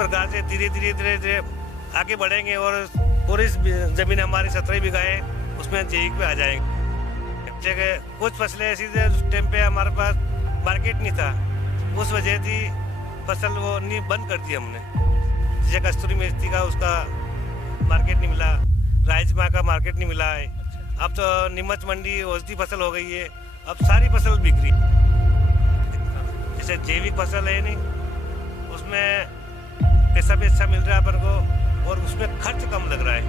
प्रकार से धीरे धीरे आगे बढ़ेंगे और पूरी जमीन हमारी 17 बीघा है उसमें जैविक पे आ जाएंगे। जगह कुछ फसलें ऐसी थी उस टाइम पे हमारे पास मार्केट नहीं था, उस वजह थी फसल वो नहीं बंद कर दी हमने। जैसे कस्तूरी मेथी का उसका मार्केट नहीं मिला, राजमा का मार्केट नहीं मिला है। अब तो नीमच मंडी औषधि फसल हो गई है, अब सारी फसल बिक रही है। जैसे जैविक फसल है नहीं, उसमें पैसा भी अच्छा मिल रहा है अपन को और उसमें खर्च कम लग रहा है।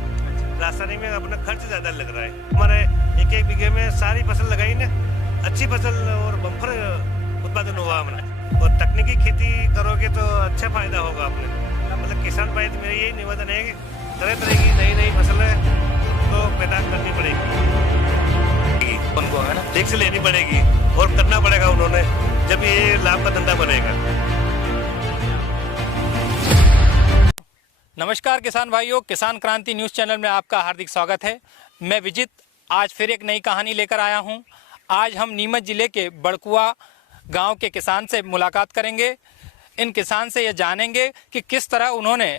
रासायनिक में अपना खर्च ज़्यादा लग रहा है। हमारे एक बीघे में सारी फसल लगाई ना, अच्छी फसल और बम्पर उत्पादन हुआ हमारा। और तकनीकी खेती करोगे तो अच्छा फायदा होगा अपने। मतलब किसान भाई मेरा यही निवेदन है कि तरह तरह की नई फसलें तो पैदा करनी पड़ेगी, उनको है ना ठीक से लेनी पड़ेगी और करना पड़ेगा उन्होंने, जब ये लाभ का धंधा बनेगा। नमस्कार किसान भाइयों, किसान क्रांति न्यूज़ चैनल में आपका हार्दिक स्वागत है। मैं विजित आज फिर एक नई कहानी लेकर आया हूं। आज हम नीमच ज़िले के बड़कुआ गांव के किसान से मुलाकात करेंगे। इन किसान से यह जानेंगे कि किस तरह उन्होंने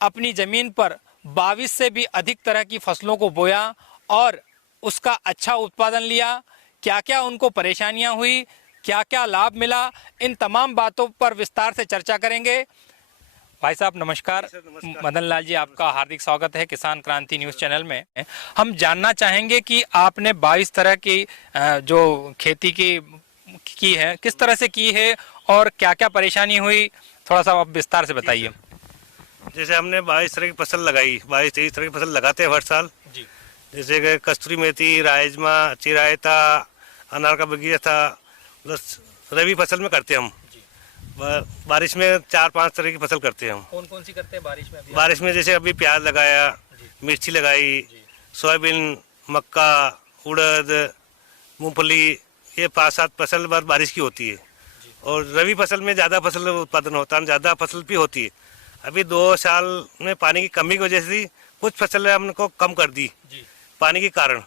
अपनी ज़मीन पर 22 से भी अधिक तरह की फसलों को बोया और उसका अच्छा उत्पादन लिया। क्या क्या उनको परेशानियां हुई, क्या क्या लाभ मिला, इन तमाम बातों पर विस्तार से चर्चा करेंगे। भाई साहब नमस्कार। मदन लाल जी, आपका हार्दिक स्वागत है किसान क्रांति न्यूज़ चैनल में। हम जानना चाहेंगे कि आपने 22 तरह की जो खेती की है, किस तरह से की है और क्या क्या परेशानी हुई, थोड़ा सा आप विस्तार से बताइए। जैसे हमने 22 तरह की फसल लगाई, 22-23 तरह की फसल लगाते हैं हर साल जी। जैसे कि कस्तूरी मेथी, राजमा, चिरायता, अनार का बगीचा था, प्लस रबी फसल में करते हैं हम। बारिश में 4-5 तरह की फसल करते हैं हम। कौन कौन सी करते हैं बारिश में? बारिश में जैसे अभी प्याज लगाया, मिर्ची लगाई, सोयाबीन, मक्का, उड़द, मूंगफली, ये 5-7 फसल बारिश की होती है। और रबी फसल में ज़्यादा फसल उत्पादन होता है, ज़्यादा फसल भी होती है। अभी 2 साल में पानी की कमी की वजह से कुछ फसलें हमको कम कर दी पानी के कारण,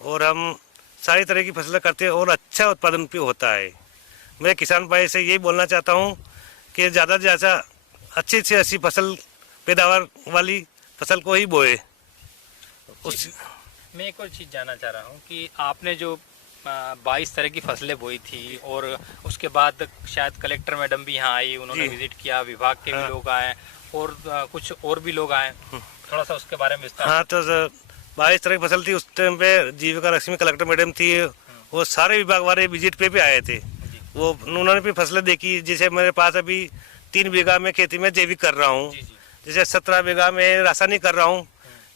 और हम सारी तरह की फसलें करते हैं और अच्छा उत्पादन भी होता है। मैं किसान भाई से यही बोलना चाहता हूँ कि ज़्यादा से ज़्यादा अच्छी से अच्छी फसल पैदावार वाली फसल को ही बोए। मैं एक और चीज़ जानना चाह रहा हूँ कि आपने जो 22 तरह की फसलें बोई थी और उसके बाद शायद कलेक्टर मैडम भी यहाँ आई, उन्होंने विजिट किया, विभाग के भी लोग आए और कुछ और भी लोग आए, थोड़ा सा उसके बारे में विस्तार। हाँ, तो 22 तरह की फसल थी उस टाइम पे। जीविका लक्ष्मी कलेक्टर मैडम थी, वो सारे विभाग वाले विजिट पे भी आए थे। वो उन्होंने भी फसलें देखी। जैसे मेरे पास अभी 3 बीघा में खेती में जैविक कर रहा हूँ, जैसे 17 बीघा में रासायनिक कर रहा हूँ।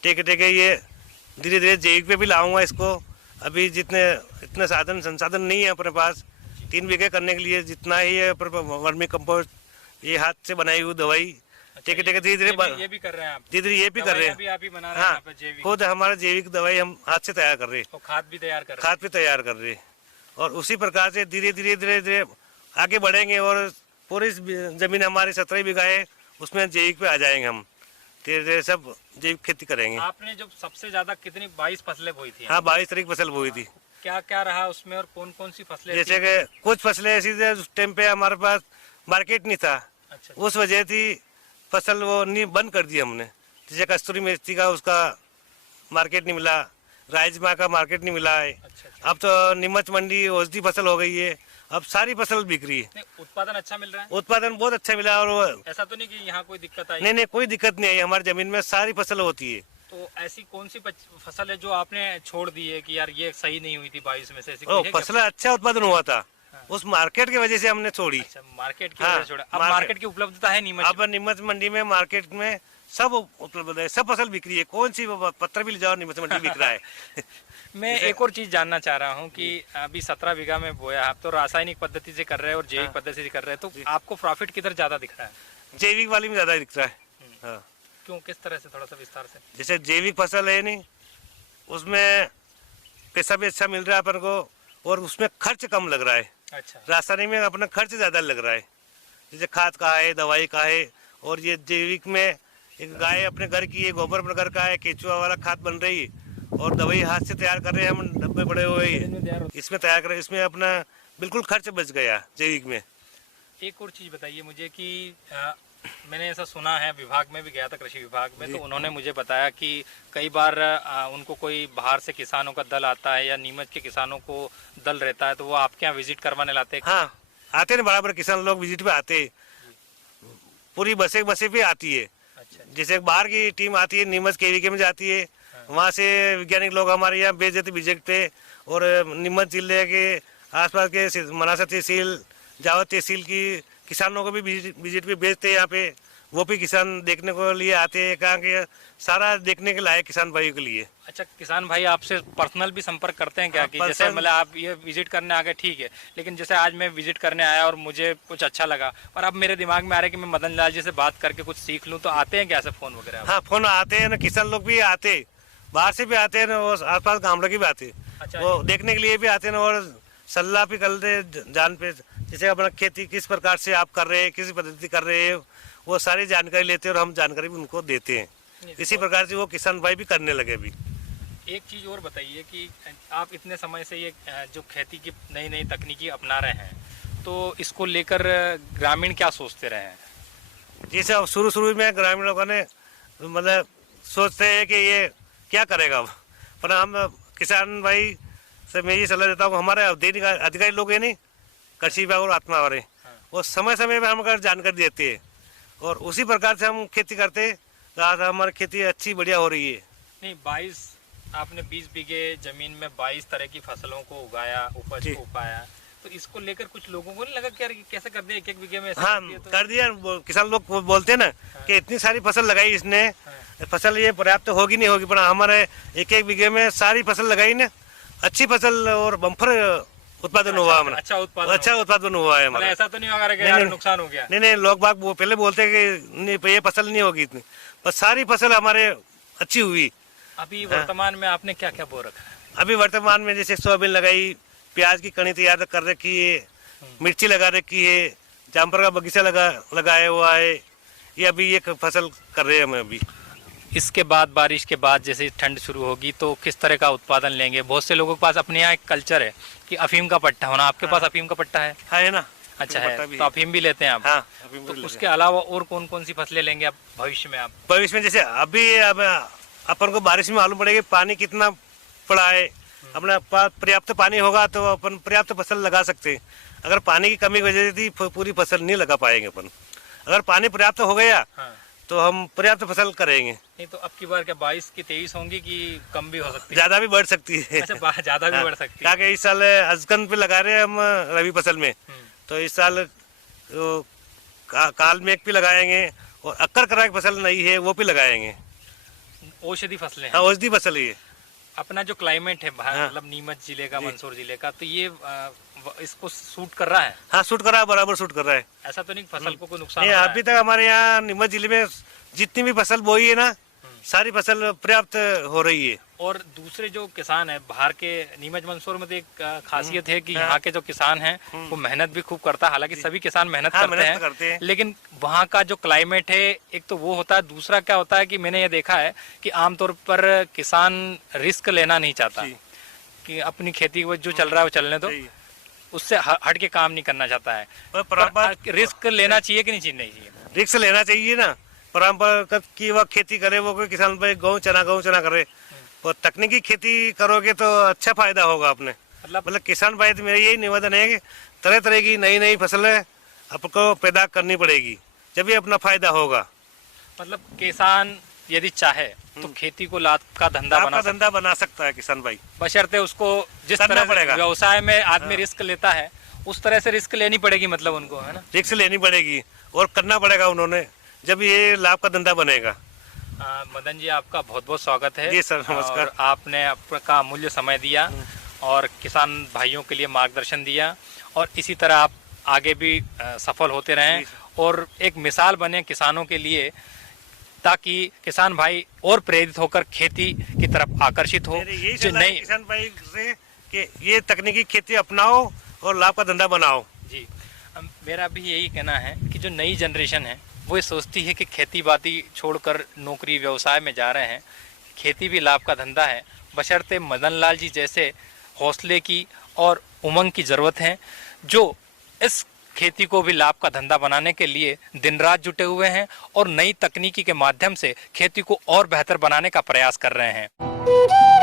टेके ये धीरे धीरे जैविक पे भी लाऊंगा इसको। अभी इतने संसाधन नहीं है अपने पास 3 बीघे करने के लिए, जितना ही है वर्मी कंपोस्ट, ये हाथ से बनाई हुई दवाई, टेके धीरे धीरे ये भी कर रहे हैं आप? धीरे ये भी कर रहे हैं। हाँ, खुद हमारा जैविक दवाई हम हाथ से तैयार कर रहे हैं, खाद भी तैयार कर रहे हैं। और उसी प्रकार से धीरे धीरे आगे बढ़ेंगे और पूरी जमीन हमारी 17 बीघा है उसमें जैविक पे आ जाएंगे हम। धीरे धीरे सब जैविक खेती करेंगे। आपने जो सबसे ज्यादा कितनी 22 फसलें बोई थी? हाँ, 22 तरह की फसल बोई थी। क्या क्या रहा उसमें और कौन कौन सी फसलें? जैसे कि कुछ फसलें ऐसी थी उस टाइम पे हमारे पास मार्केट नहीं था। अच्छा। उस वजह थी फसल वो नहीं बंद कर दी हमने। जैसे कस्तूरी मेथी का उसका मार्केट नहीं मिला, राजमा का मार्केट नहीं मिला है। अच्छा। अब तो नीमच मंडी औषधि फसल हो गई है, अब सारी फसल बिक रही है। उत्पादन अच्छा मिल रहा है? उत्पादन बहुत अच्छा मिला। और ऐसा तो नहीं कि यहाँ कोई दिक्कत आई? नहीं, कोई दिक्कत नहीं आई। हमारी जमीन में सारी फसल होती है। तो ऐसी कौन सी फसल है जो आपने छोड़ दी है कि यार ये सही नहीं हुई थी 22 में से? ऐसी फसल अच्छा उत्पादन हुआ था। हाँ। उस मार्केट की वजह से हमने छोड़ी। अच्छा, मार्केट की वजह से छोड़ा। अब मार्केट की उपलब्धता है नीमच? अब नीमच मंडी में मार्केट में सब उपलब्ध है, सब फसल बिक रही है। कौन सी पत्र भी ले जाओ, नीमच मंडी बिक रहा है। मैं एक और चीज जानना चाह रहा हूँ कि अभी 17 बीघा में बोया, आप तो रासायनिक पद्धति से कर रहे हैं और जैविक पद्धति से कर रहे हैं, तो आपको प्रॉफिट किधर ज्यादा दिख रहा है? जैविक वाली में ज्यादा दिख रहा है। हाँ। क्यों, किस तरह से, थोड़ा सा विस्तार से? जैसे जैविक फसल है नहीं, उसमें पैसा भी अच्छा मिल रहा है अपन को और उसमें खर्च कम लग रहा है। अच्छा। रासायनिक में अपना खर्च ज्यादा लग रहा है, जैसे खाद का है, दवाई का है। और ये जैविक में एक गाय अपने घर की है, गोबर अपने घर का है, केचुआ वाला खाद बन रही है और दवाई हाथ से तैयार कर रहे हैं हम, डब्बे बड़े हुए इसमें तैयार कर रहे हैं। इसमें अपना बिल्कुल खर्च बच गया जैविक में। एक और चीज बताइए मुझे कि मैंने ऐसा सुना है, विभाग में भी गया था, कृषि विभाग में, तो उन्होंने मुझे बताया कि कई बार उनको कोई बाहर से किसानों का दल आता है या नीमच के किसानों को दल रहता है, तो वो आपके यहाँ विजिट करवाने लाते हैं। हाँ आते ना, बराबर किसान लोग विजिट पे आते हैं, पूरी बसें भी आती है। अच्छा, जैसे बाहर की टीम आती है, नीमच केवीके में जाती है, वहाँ से वैज्ञानिक लोग हमारे यहाँ भेज देते विजिट पे। और नीमच जिले के आसपास के मनासा तहसील, जावत तहसील की किसानों को भी विजिट पे भेजते हैं यहाँ पे। वो भी किसान देखने को लिए आते हैं, कहाँ के सारा देखने के लायक किसान भाइयों के लिए। अच्छा, किसान भाई आपसे पर्सनल भी संपर्क करते हैं क्या? हाँ, कि जैसे मतलब आप ये विजिट करने आ गए, ठीक है, लेकिन जैसे आज मैं विजिट करने आया और मुझे कुछ अच्छा लगा और अब मेरे दिमाग में आ रहा है कि मैं मदन लाल जी से बात करके कुछ सीख लूँ, तो आते हैं क्या ऐसे फोन वगैरह? हाँ फोन आते हैं ना, किसान लोग भी आते, बाहर से भी आते हैं ना, और आसपास गाँव लोग भी आते, अच्छा, वो देखने के लिए भी आते हैं और सलाह भी करते जान पे, जैसे अपना खेती किस प्रकार से आप कर रहे हैं, किस पद्धति कर रहे हैं, वो सारी जानकारी लेते हैं और हम जानकारी भी उनको देते हैं। इसी प्रकार से वो किसान भाई भी करने लगे। भी एक चीज़ और बताइए कि आप इतने समय से ये जो खेती की नई नई तकनीकी अपना रहे हैं, तो इसको लेकर ग्रामीण क्या सोचते रहे हैं? जैसे अब शुरू में ग्रामीण लोगों ने मतलब सोचते हैं कि ये क्या करेगा अब, पर हम किसान भाई से मैं ये सलाह देता हूँ, हमारे अधिकारी लोग हैं नहीं, कृषि विभाग और आत्मा वाले, वो समय समय में हम अगर जानकारी देते हैं और उसी प्रकार से हम खेती करते हैं, तो आज हमारी खेती अच्छी बढ़िया हो रही है। नहीं, 22 आपने 20 बीघे जमीन में 22 तरह की फसलों को उगाया, उपज को पाया, तो इसको लेकर कुछ लोगों को नहीं लगा कि यार कैसे कर दिया, एक बीघे में ऐसे हाँ तो... कर दिया। किसान लोग बोलते हैं ना कि इतनी सारी फसल लगाई इसने, फसल ये पर्याप्त होगी नहीं होगी, पर हमारे एक बीघे में सारी फसल लगाई ना, अच्छी फसल और बम्पर उत्पादन हुआ हमारा। अच्छा उत्पादन हुआ है हमारा। ऐसा तो नहीं होगा कि यार नुकसान हो गया? नहीं, लोग बाग वो पहले बोलते हैं कि नहीं ये फसल नहीं होगी इतनी, पर सारी फसल हमारे अच्छी हुई। अभी वर्तमान में आपने क्या क्या बो रखा है? अभी वर्तमान में जैसे सोयाबीन लगाई, प्याज की कणी तैयार कर रखी है, मिर्ची लगा रखी है, जामफर का बगीचा लगाया हुआ है, ये अभी एक फसल कर रहे हैं हम अभी। इसके बाद बारिश के बाद जैसे ठंड शुरू होगी तो किस तरह का उत्पादन लेंगे? बहुत से लोगों के पास अपने यहाँ एक कल्चर है कि अफीम का पट्टा होना, आपके पास अफीम का पट्टा है ना? अच्छा है, तो अफीम भी लेते हैं आप? हाँ, तो उसके अलावा और कौन कौन सी फसलें लेंगे आप भविष्य में? आप भविष्य में जैसे अभी अब अपन को बारिश में मालूम पड़ेगी पानी कितना पड़ा है, अपना पर्याप्त पानी होगा तो अपन पर्याप्त फसल लगा सकते हैं। अगर पानी की कमी की वजह से पूरी फसल नहीं लगा पाएंगे अपन। अगर पानी पर्याप्त हो गया तो हम पर्याप्त फसल करेंगे। नहीं तो अब की बार क्या 22 की 23 होंगी कि कम भी हो सकती है? ज्यादा भी बढ़ सकती है। अच्छा, ज्यादा भी बढ़ सकती है। क्या इस साल अजकन पे लगा रहे हैं हम रबी फसल में, तो इस साल काल मेघ भी लगाएंगे और अक्कर करा की फसल नहीं है वो भी लगाएंगे। औषधि फसलें? हाँ, औषधि फसल है। अपना जो क्लाइमेट है मतलब नीमच जिले का, मंदसौर जिले का, तो ये इसको सूट कर रहा है? हाँ सूट कर रहा है, बराबर सूट कर रहा है। ऐसा तो नहीं फसल को कोई नुकसान? नहीं, अभी तक हमारे यहाँ नीमच जिले में जितनी भी फसल बोई है ना, सारी फसल पर्याप्त हो रही है। और दूसरे जो किसान है बाहर के, नीमच मंदसौर में तो एक खासियत है कि यहाँ के जो किसान हैं वो मेहनत भी खूब करता है। हालांकि सभी किसान मेहनत करते हैं, लेकिन वहाँ का जो क्लाइमेट है एक तो वो होता है, दूसरा क्या होता है कि मैंने ये देखा है कि आमतौर पर किसान रिस्क लेना नहीं चाहता कि अपनी खेती जो चल रहा है वो चलने दो, उससे हट के काम नहीं करना चाहता है। पर रिस्क लेना चाहिए कि नहीं चाहिए? रिस्क लेना चाहिए ना, परंपरागत की वह खेती करे, वो कोई किसान भाई गेहूँ चना करे, और तकनीकी खेती करोगे तो अच्छा फायदा होगा अपने। मतलब किसान भाई तो मेरा यही निवेदन है कि तरह तरह की नई फसलें आपको पैदा करनी पड़ेगी, जब ये अपना फायदा होगा। मतलब किसान यदि चाहे तो खेती को लाभ का धंधा बना सकता है किसान भाई, बशर्ते उसको जिस तरह पड़ेगा। व्यवसाय में आदमी रिस्क लेता है उस तरह से रिस्क लेनी पड़ेगी, मतलब उनको, है ना? रिस्क लेनी पड़ेगी और करना पड़ेगा उन्होंने, जब ये लाभ का धंधा बनेगा। मदन जी, आपका बहुत बहुत स्वागत है। जी सर, नमस्कार। आपने आपका अमूल्य समय दिया और किसान भाइयों के लिए मार्गदर्शन दिया, और इसी तरह आप आगे भी सफल होते रहें और एक मिसाल बने किसानों के लिए, ताकि किसान भाई और प्रेरित होकर खेती की तरफ आकर्षित हो। जो नई किसान भाई से कि ये तकनीकी खेती अपनाओ और लाभ का धंधा बनाओ। जी, मेरा भी यही कहना है कि जो नई जनरेशन है वो ये सोचती है कि खेती बाती छोड़कर नौकरी व्यवसाय में जा रहे हैं। खेती भी लाभ का धंधा है, बशर्ते मदन लाल जी जैसे हौसले की और उमंग की ज़रूरत है, जो इस खेती को भी लाभ का धंधा बनाने के लिए दिन रात जुटे हुए हैं और नई तकनीकी के माध्यम से खेती को और बेहतर बनाने का प्रयास कर रहे हैं।